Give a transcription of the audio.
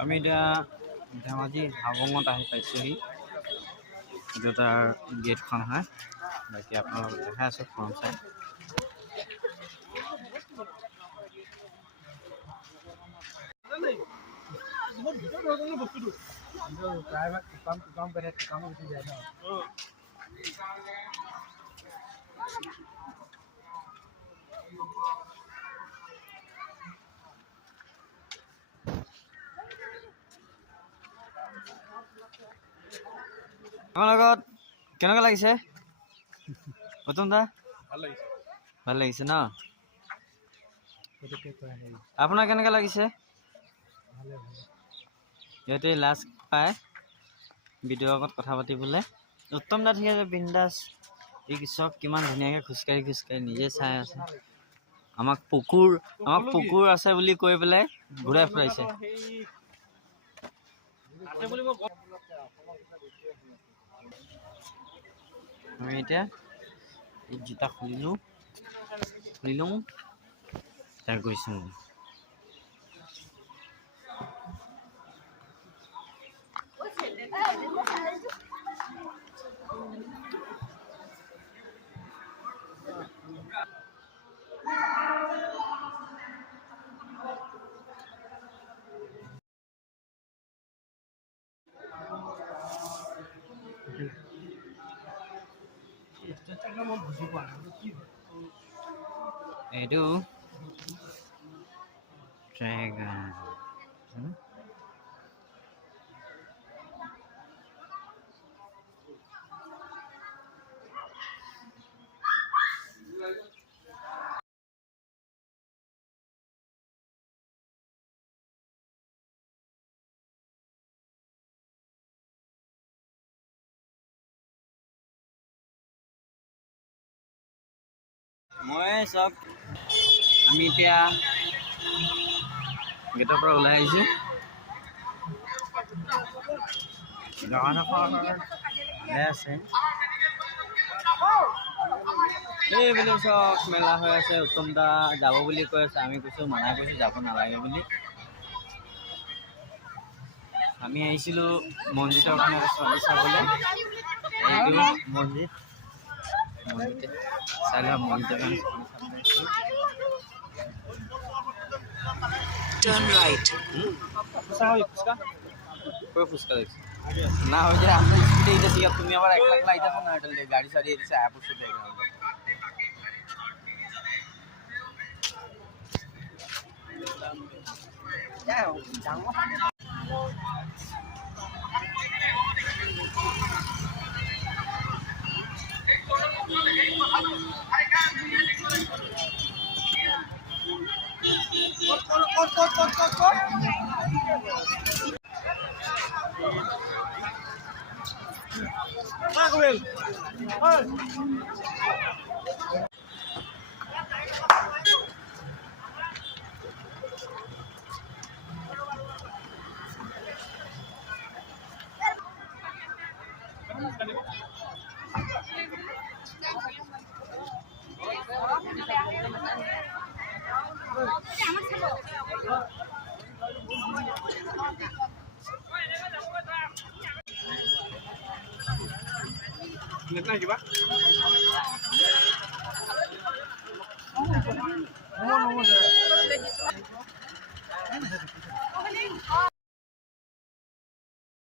আমি এতিয়া ধেমাজি হাবঙত আহি পাইছোঁহি। এইটো তাৰ গেটখন হয়। বাকী আপোনালোকক দেখাই আছোঁ ফ্ৰণ্ট চাইড। আমাৰ লগত কেনেকুৱা লাগিছে প্ৰথম দা? ভাল লাগিছে ন? আপোনাৰ কেনেকুৱা লাগিছে? ইয়াতে লাষ্ট পায় ভিডিঅ'ৰ আগত কথা পাতিবলৈ। উত্তম দা ঠিক আছে, বিন্দাছ। এই চব কিমান ধুনীয়াকৈ খোজকাঢ়ি নিজে চাই আছে। আমাক পুকুৰ আছে বুলি কৈ পেলাই ঘূৰাই ফুৰাইছে। আমি এতিয়া এই জোতা খুলি লওঁ তাৰ গৈছোঁ। এইটো ড্ৰেগন মই চব আমি এতিয়া গেটৰ পৰা ওলাই আহিছোঁ। ভালে আছে। এইবিলাক চব মেলা হৈ আছে। উত্তম দা যাব বুলি কৈ আছে, আমি কৈছোঁ মানা কৰিছোঁ যাব নালাগে বুলি। আমি আহিছিলোঁ মছজিদৰ কাৰণে ছোৱালী চাবলৈ। এইটো মছজিদ চাই লওক মছজিদৰ Turn right. कोई फुसका देख ना हो जाए हम स्पीड इधर से तुम आবার 1 लाख लाइट আছে না এটা গাড়ি সারি এসে অ্যাপ উঠে দেখো যাও যাও Maguel. Neta lagi, Pak? No.